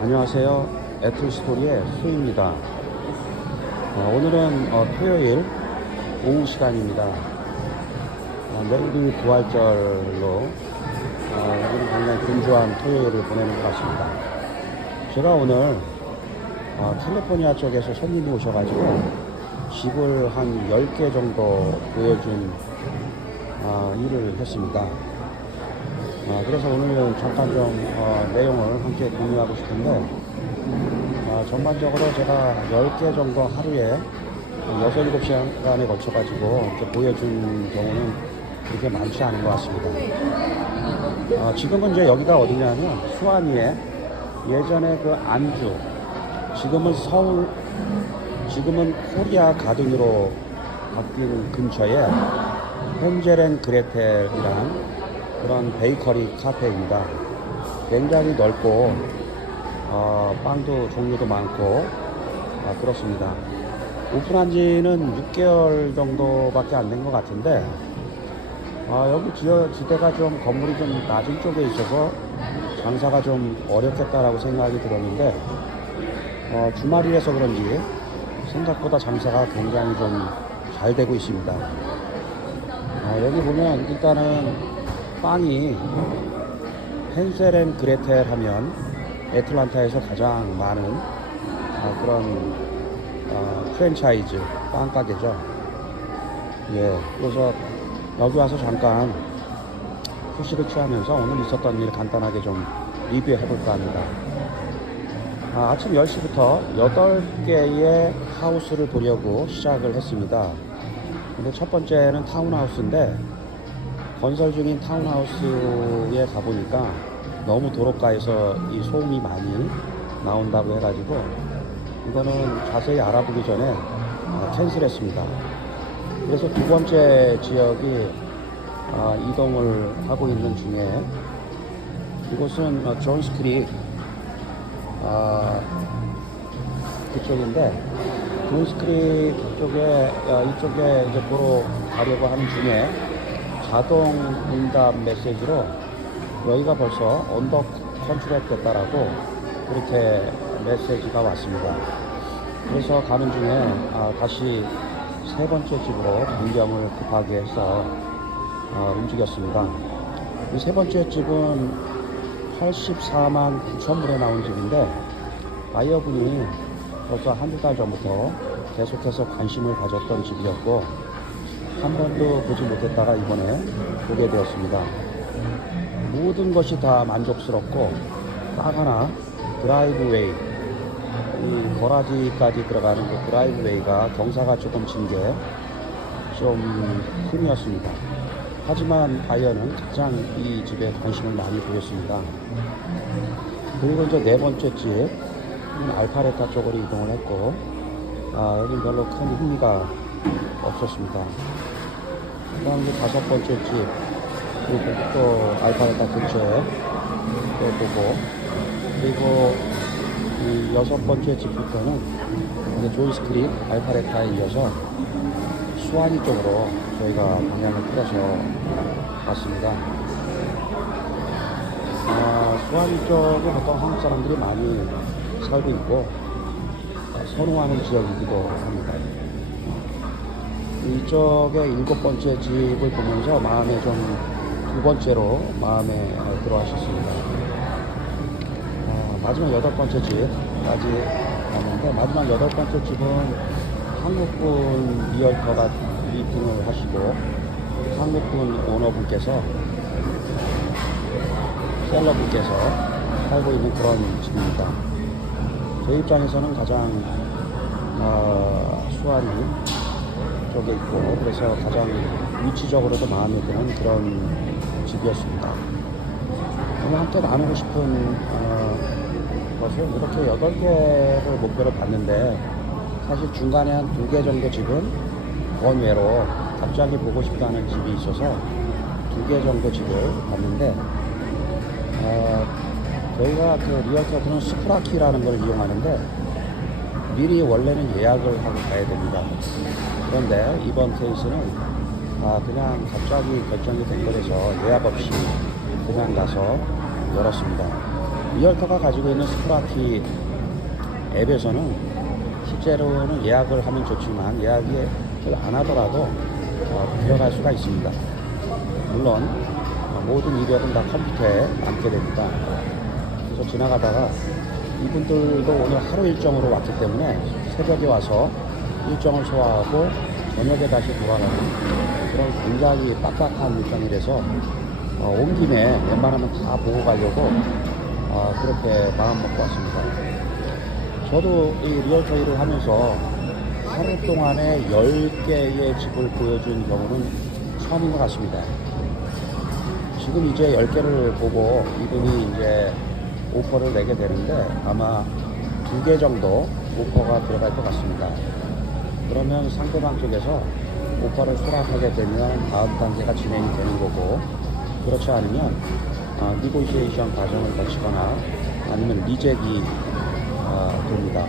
안녕하세요. 애틀스토리의 수입니다. 어, 오늘은 어, 토요일 오후 시간입니다. 어, 내일이 부활절로 어, 오늘 굉장히 분주한 토요일을 보내는 것 같습니다. 제가 오늘 어, 캘리포니아 쪽에서 손님이 오셔가지고 집을 한 10개 정도 보여준 어, 일을 했습니다. 어, 그래서 오늘 잠깐 좀 어, 내용을 함께 공유하고 싶은데 어, 전반적으로 제가 10개 정도 하루에 6, 7시간에 걸쳐가지고 이렇게 보여준 경우는 그렇게 많지 않은 것 같습니다. 어, 지금은 이제 여기가 어디냐면 수완이에 예전에 그 안주 지금은 서울 지금은 코리아 가든으로 바뀐 근처에 헨젤 앤 그레텔이란 그런 베이커리 카페입니다. 굉장히 넓고 어, 빵도 종류도 많고 아, 그렇습니다. 오픈한 지는 6개월 정도밖에 안 된 것 같은데 아, 여기 지어, 지대가 좀 건물이 좀 낮은 쪽에 있어서 장사가 좀 어렵겠다라고 생각이 들었는데 어, 주말이라서 그런지 생각보다 장사가 굉장히 좀 잘 되고 있습니다. 아, 여기 보면 일단은 빵이 헨셀 앤 그레텔 하면 애틀란타에서 가장 많은 아, 그런 어, 프랜차이즈 빵 가게죠. 예, 그래서 여기 와서 잠깐 휴식을 취하면서 오늘 있었던 일 간단하게 좀 리뷰해 볼까 합니다. 아, 아침 10시부터 8개의 하우스를 보려고 시작을 했습니다. 근데 첫 번째는 타운하우스인데 건설 중인 타운하우스에 가보니까 너무 도로가에서 이 소음이 많이 나온다고 해가지고 이거는 자세히 알아보기 전에 아, 캔슬했습니다. 그래서 두 번째 지역이 아, 이동을 하고 있는 중에 이곳은 어, 존스 크릭 아, 그쪽인데 존스 크릭 쪽에 아, 이쪽에 이제 보러 가려고 하는 중에 자동 응답 메시지로 여기가 벌써 언더 컨트롤 됐다라고 그렇게 메시지가 왔습니다. 그래서 가는 중에 아, 다시 세 번째 집으로 변경을 급하게 해서 어, 움직였습니다. 이 세 번째 집은 84만 9천 불에 나온 집인데 바이어분이 벌써 한두 달 전부터 계속해서 관심을 가졌던 집이었고 한 번도 보지 못했다가 이번에 보게 되었습니다. 모든 것이 다 만족스럽고 딱 하나 드라이브웨이 이 거라지까지 들어가는 그 드라이브웨이가 경사가 조금 진게좀 흠이었습니다. 하지만 바이어는 가장 이 집에 관심을 많이 보였습니다. 그리고 이제 네 번째 집 음, 알파레타 쪽으로 이동을 했고 아, 여기 별로 큰 흥미가 없었습니다. 그다음 이제 다섯 번째 집 그리고 또 알파레타 근처에 또 보고 그리고 이 여섯 번째 집부터는 이제 조이스 크릭 알파레타에 이어서 수완이 쪽으로 저희가 방향을 틀어서 갔습니다. 아, 수완이 쪽에 보통 한국 사람들이 많이 살고 있고 아, 선호하는 지역이기도 합니다. 이쪽에 일곱 번째 집을 보면서 마음에 좀 두 번째로 마음에 들어하셨습니다. 아, 마지막 여덟 번째 집까지 갔는데 마지막 여덟 번째 집은 한국분 리얼터가 미팅을 하시고 한국분 오너분께서 셀러분께서 살고 있는 그런 집입니다. 제 입장에서는 가장 어, 수완이 쪽에 있고 그래서 가장 위치적으로도 마음에 드는 그런 집이었습니다. 오늘 함께 나누고 싶은 어, 것은 이렇게 여덟 개를 목표로 봤는데 사실 중간에 한두개 정도 집은 원외로 갑자기 보고 싶다는 집이 있어서 두개 정도 집을 봤는데 어, 저희가 그 리얼터들은 스프라키라는 걸 이용하는데 미리 원래는 예약을 하고 가야 됩니다. 그런데 이번 케이스는 아, 그냥 갑자기 결정이 된 거라서 예약 없이 그냥 가서 열었습니다. 리얼터가 가지고 있는 스프라키 앱에서는 실제로는 예약을 하면 좋지만 예약을 안 하더라도 어, 들어갈 수가 있습니다. 물론 어, 모든 이력은 다 컴퓨터에 남게 됩니다. 그래서 지나가다가 이분들도 오늘 하루 일정으로 왔기 때문에 새벽에 와서 일정을 소화하고 저녁에 다시 돌아가는 그런 굉장히 빡빡한 일정이라서 어, 온 김에 웬만하면 다 보고 가려고 어, 그렇게 마음 먹고 왔습니다. 저도 이 리얼터 일을 하면서 하루 동안에 10개의 집을 보여준 경우는 처음인 것 같습니다. 지금 이제 10개를 보고 이분이 이제 오퍼를 내게 되는데 아마 두 개 정도 오퍼가 들어갈 것 같습니다. 그러면 상대방 쪽에서 오퍼를 수락하게 되면 다음 단계가 진행이 되는 거고 그렇지 않으면 어, 니고시에이션 과정을 거치거나 아니면 리젝이 어, 됩니다.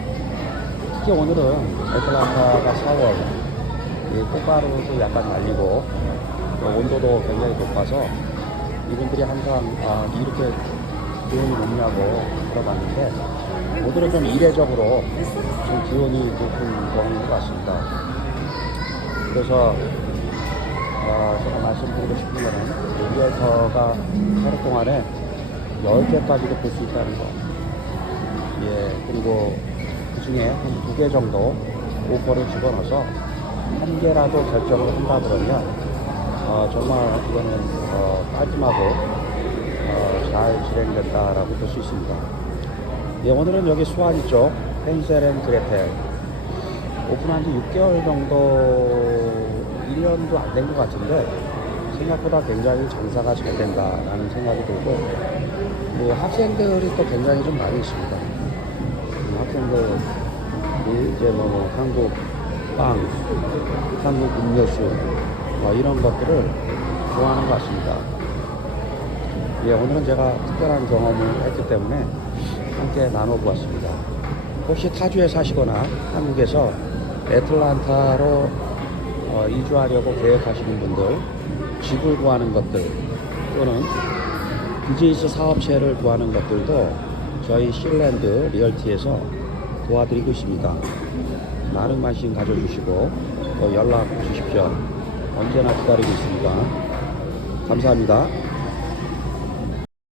특히 오늘은 애틀란타가 4월 이 꽃가루도 약간 날리고 또 온도도 굉장히 높아서 이분들이 항상 아, 이렇게 기온이 높냐고 물어봤는데 오늘은 좀 이례적으로 좀 기온이 높은 경우인 것 같습니다. 그래서 어, 제가 말씀드리고 싶은 거는 리얼터가 하루 동안에 10개까지도 볼 수 있다는 거. 예, 그리고 그 중에 한 두 개 정도 오퍼를 집어넣어서 한 개라도 결정을 한다 그러면 어, 정말 이거는 어, 깔끔하고 어, 잘 진행된다라고 볼 수 있습니다. 예, 오늘은 여기 수완 쪽 펜셀 앤 그레텔 오픈한 지 6개월 정도 1년도 안 된 것 같은데 생각보다 굉장히 장사가 잘 된다라는 생각이 들고 뭐 학생들이 또 굉장히 좀 많이 있습니다. 음, 학생들이 이제 뭐, 뭐 한국 빵, 한국 음료수 뭐 이런 것들을 좋아하는 것 같습니다. 예, 오늘은 제가 특별한 경험을 했기 때문에 함께 나눠보았습니다. 혹시 타주에 사시거나 한국에서 애틀란타로 어, 이주하려고 계획하시는 분들, 집을 구하는 것들 또는 비즈니스 사업체를 구하는 것들도 저희 실랜드 리얼티에서 도와드리고 있습니다. 많은 관심 가져주시고 또 연락 주십시오. 언제나 기다리고 있습니다. 감사합니다.